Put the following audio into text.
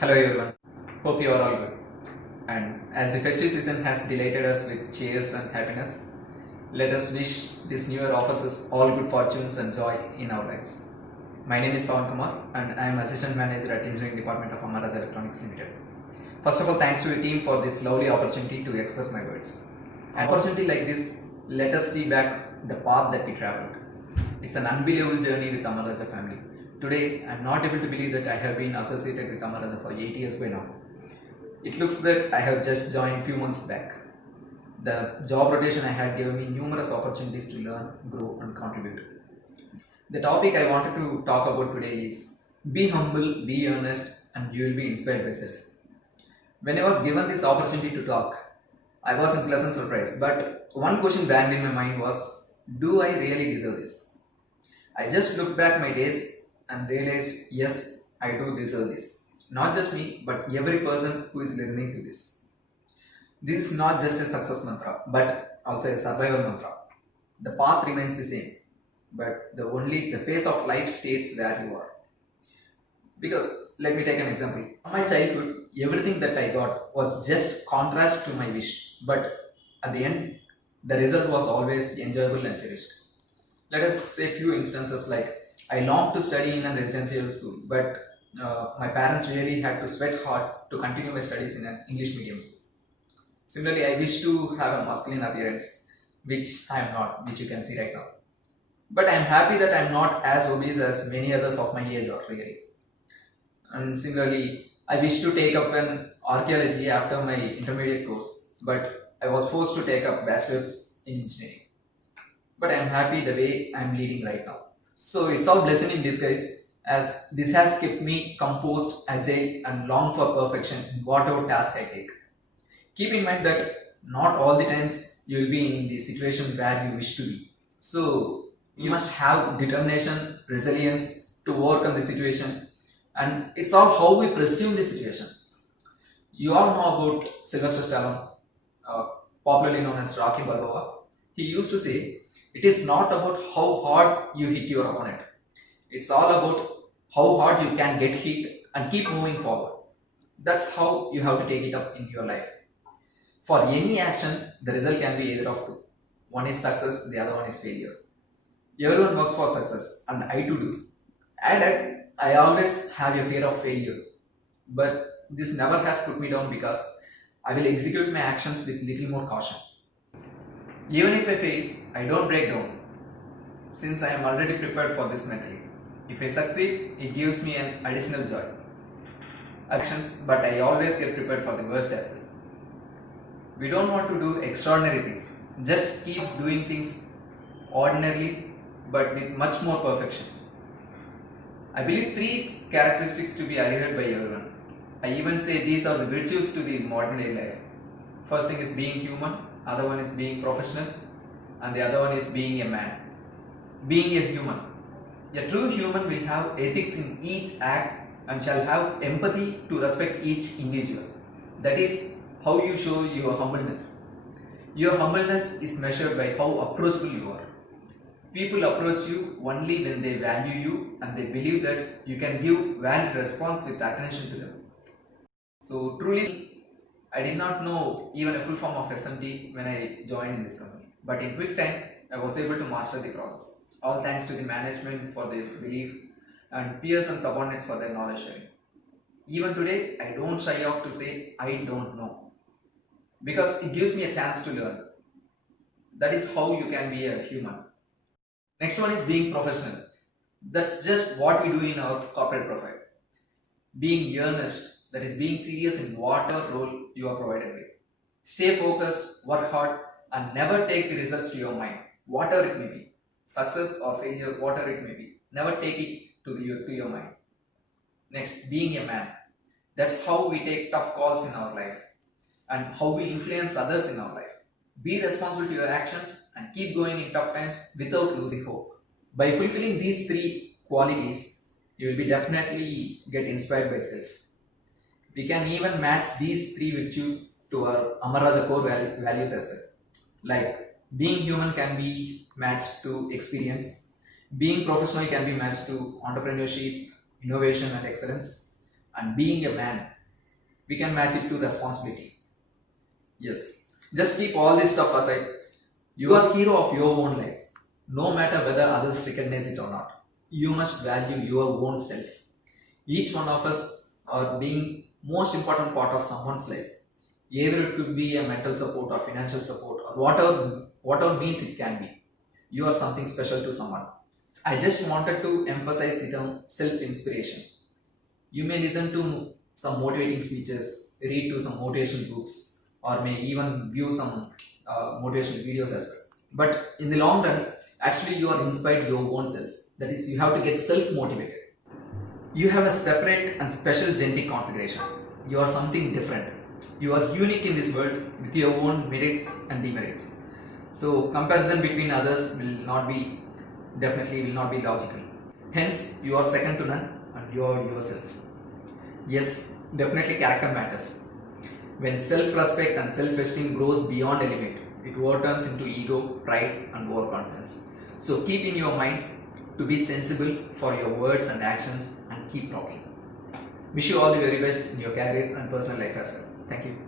Hello everyone, hope you are all good. And as the festive season has delighted us with cheers and happiness, let us wish this new year offers us all good fortunes and joy in our lives. My name is Pawan Kumar and I am Assistant Manager at Engineering Department of Amara Raja Electronics Limited. First of all, thanks to the team for this lovely opportunity to express my words. An opportunity like this, let us see back the path that we traveled. It's an unbelievable journey with Amara Raja family. Today, I am not able to believe that I have been associated with Amara Raja for 8 years by now. It looks that I have just joined few months back. The job rotation I had gave me numerous opportunities to learn, grow and contribute. The topic I wanted to talk about today is be humble, be earnest and you will be inspired by self. When I was given this opportunity to talk, I was in pleasant surprise, but one question banged in my mind was, do I really deserve this? I just looked back my days and realized, yes, I do deserve this. Not just me, but every person who is listening to this. This is not just a success mantra, but also a survival mantra. The path remains the same, but the phase of life states where you are. Because let me take an example. In my childhood, everything that I got was just contrast to my wish, but at the end, the result was always enjoyable and cherished. Let us say few instances like I longed to study in a residential school, but my parents really had to sweat hard to continue my studies in an English medium school. Similarly, I wish to have a masculine appearance, which I am not, which you can see right now. But I am happy that I am not as obese as many others of my age are really. And similarly, I wish to take up an archaeology after my intermediate course, but I was forced to take up bachelor's in engineering. But I am happy the way I am leading right now. So it's all blessing in disguise as this has kept me composed, agile and long for perfection in whatever task I take. Keep in mind that not all the times you will be in the situation where you wish to be. So you must have determination, resilience to overcome the situation, and it's all how we presume the situation. You all know about Sylvester Stallone, popularly known as Rocky Balboa. He used to say, it is not about how hard you hit your opponent. It's all about how hard you can get hit and keep moving forward. That's how you have to take it up in your life. For any action, the result can be either of two. One is success, the other one is failure. Everyone works for success, and I too do. And I always have a fear of failure. But this never has put me down because I will execute my actions with little more caution. Even if I fail, I don't break down, since I am already prepared for this mentally. If I succeed, it gives me an additional joy. Actions, but I always get prepared for the worst as well. We don't want to do extraordinary things. Just keep doing things ordinarily, but with much more perfection. I believe three characteristics to be adhered by everyone. I even say these are the virtues to the modern day life. First thing is being human, other one is being professional, and the other one is being a man. Being a human. A true human will have ethics in each act and shall have empathy to respect each individual. That is how you show your humbleness. Your humbleness is measured by how approachable you are. People approach you only when they value you and they believe that you can give valid response with attention to them. So truly, I did not know even a full form of SMT when I joined in this company. But in quick time, I was able to master the process. All thanks to the management for their belief and peers and subordinates for their knowledge sharing. Even today, I don't shy off to say I don't know, because it gives me a chance to learn. That is how you can be a human. Next one is being professional. That's just what we do in our corporate profile. Being earnest, that is being serious in whatever role you are provided with. Stay focused, work hard, and never take the results to your mind, whatever it may be. Success or failure, whatever it may be. Never take it to your mind. Next, being a man. That's how we take tough calls in our life and how we influence others in our life. Be responsible to your actions and keep going in tough times without losing hope. By fulfilling these three qualities, you will be definitely get inspired by self. We can even match these three virtues to our Amara Raja core values as well. Like being human can be matched to experience, being professional can be matched to entrepreneurship, innovation and excellence, and being a man, we can match it to responsibility. Yes, just keep all this stuff aside. You are hero of your own life, no matter whether others recognize it or not. You must value your own self. Each one of us are being most important part of someone's life. Either it could be a mental support or financial support or whatever means it can be. You are something special to someone. I just wanted to emphasize the term self-inspiration. You may listen to some motivating speeches, read to some motivation books, or may even view some motivational videos as well. But in the long run, actually you are inspired your own self. That is, you have to get self-motivated. You have a separate and special genetic configuration. You are something different. You are unique in this world with your own merits and demerits. So comparison between others definitely will not be logical. Hence, you are second to none and you are yourself. Yes, definitely character matters. When self-respect and self-esteem grows beyond a limit, it overturns into ego, pride and overconfidence. So keep in your mind to be sensible for your words and actions and keep talking. Wish you all the very best in your career and personal life as well. Thank you.